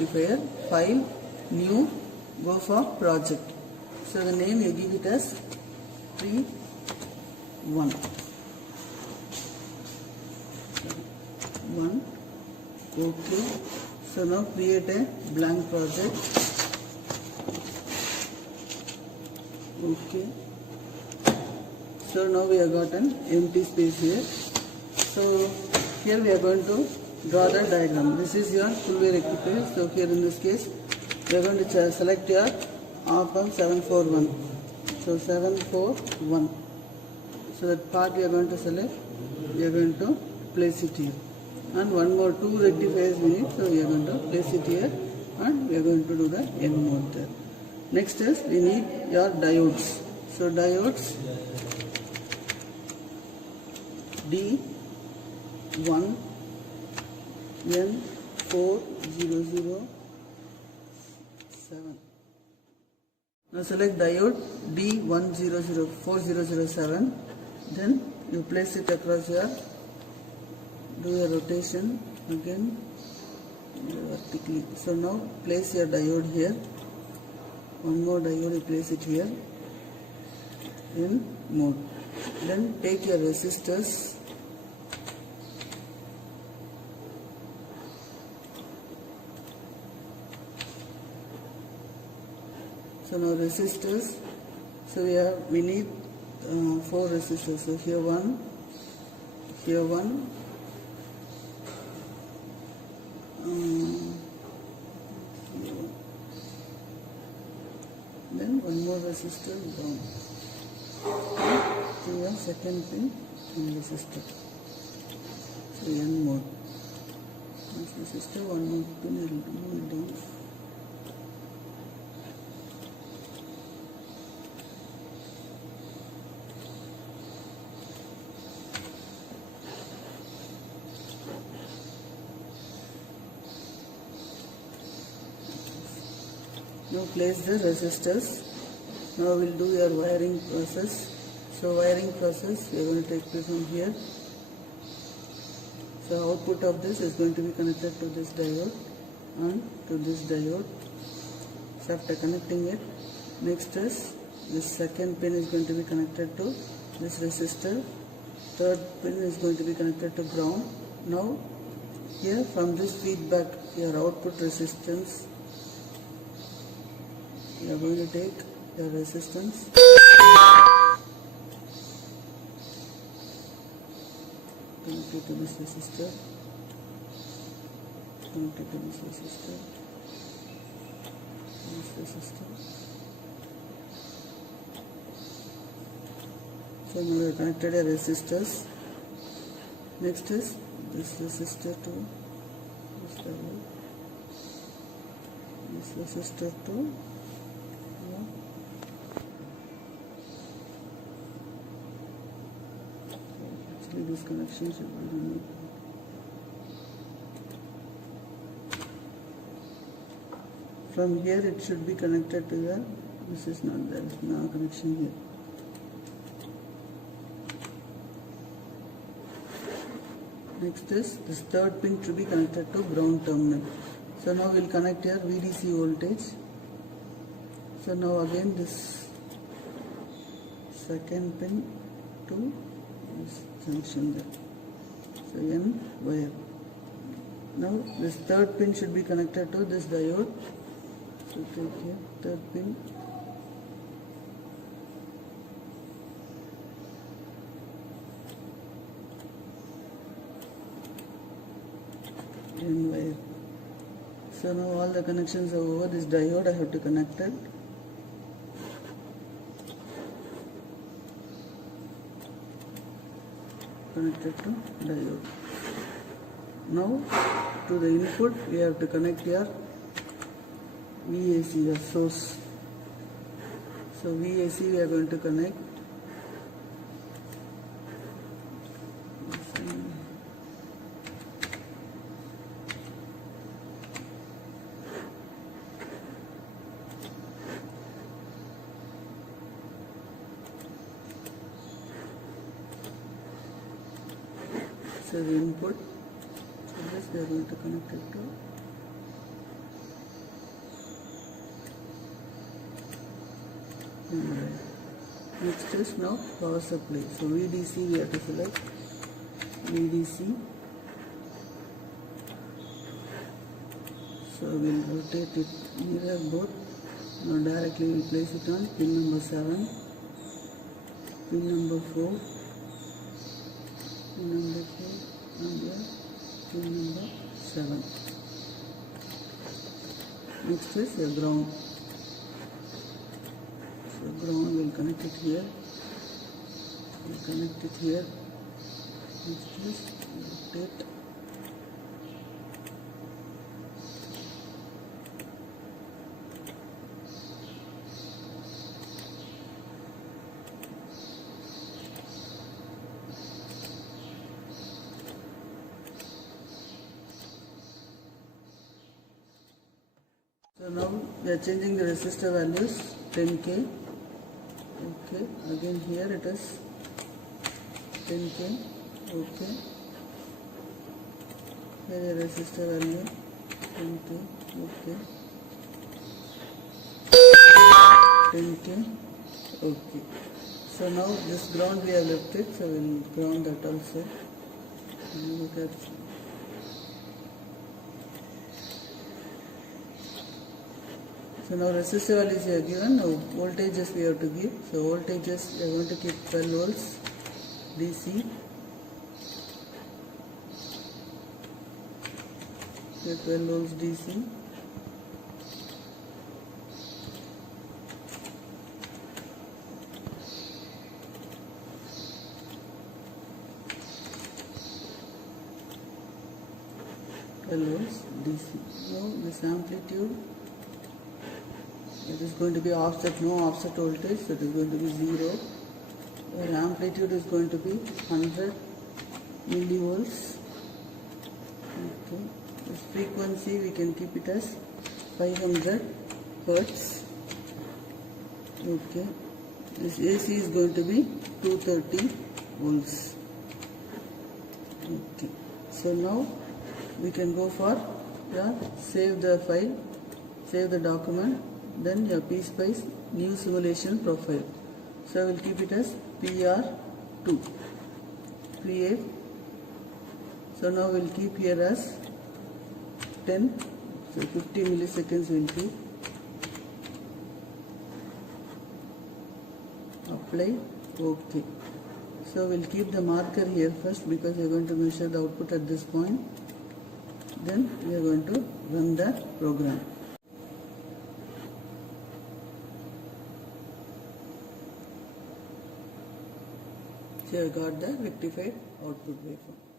rectifier, file, new, go for project. So the name you give it as 3 1. 1. Okay. So now create a blank project. Okay. So now we have got an empty space here. So here we are going to draw the diagram. This is your full wave rectifier. So here in this case we are going to select your op-amp 741. So 741. So that part we are going to select. We are going to place it here. And one more, 2 rectifiers we need. So we are going to place it here and we are going to do the end mode there. Next is we need your diodes. So diodes D1 N4007. Now select diode D1004007. Then you place it across here. Do a rotation again vertically. So now place your diode here. One more diode, you place it here in mode. Then take your resistors. So now resistors. So we need 4 resistors. So here one, here one. Then one more resistor down to your second pin and resistor. So N mode. Next resistor, one more pin will down. Now place the resistors. Now we will do your wiring process. So wiring process we are going to take this from here. So output of this is going to be connected to this diode and to this diode. So after connecting it, next is this second pin is going to be connected to this resistor. Third pin is going to be connected to ground. Now here from this feedback your output resistance, you are going to take your resistance connect it to this resistor, connect it to this resistor, So now we have connected a resistors. Next is this resistor to this diode, this resistor to this connection should be removed. From here it should be connected to the, this is not there, no connection here. Next is this third pin should be connected to ground terminal. So now we will connect here VDC voltage. So now again this second pin to this junction there. So N wire. Now this third pin should be connected to this diode. So take here third pin. N wire. So now all the connections are over. This diode I have to connect it. Connected to diode. Now to the input we have to connect your VAC, your source. So VAC we are going to connect. So the input, so this we are going to connect it to Next is now power supply. So VDC we have to select VDC. So we'll rotate it mirror both. Now directly we'll place it on pin number 7, pin number 4, pin number 4, and here pin number 7. Next is the ground. So ground will connect it here. We'll connect it here. Next is rotate. So now we are changing the resistor values 10k. Okay, again here it is 10k. Okay, here the resistor value 10k. Okay, 10k. Okay, so now this ground we have left it, so we will ground that also. Look at. So now resistor values we are given, now voltages we have to give. So voltages we are going to keep 12 volts DC. Here 12 volts DC. DC. Now this amplitude, it is going to be offset, no offset voltage, so it is going to be 0. Our amplitude is going to be 100 millivolts. Okay. This frequency we can keep it as 500 Hertz. Okay. This AC is going to be 230 volts. Okay. So now we can go for save the file, save the document. Then your PSpice new simulation profile. So I will keep it as PR2. Create. So now we'll keep here as 10. So 50 milliseconds we'll keep. Apply. Okay. So we'll keep the marker here first because we are going to measure the output at this point. Then we are going to run the program. So I got the rectified output waveform.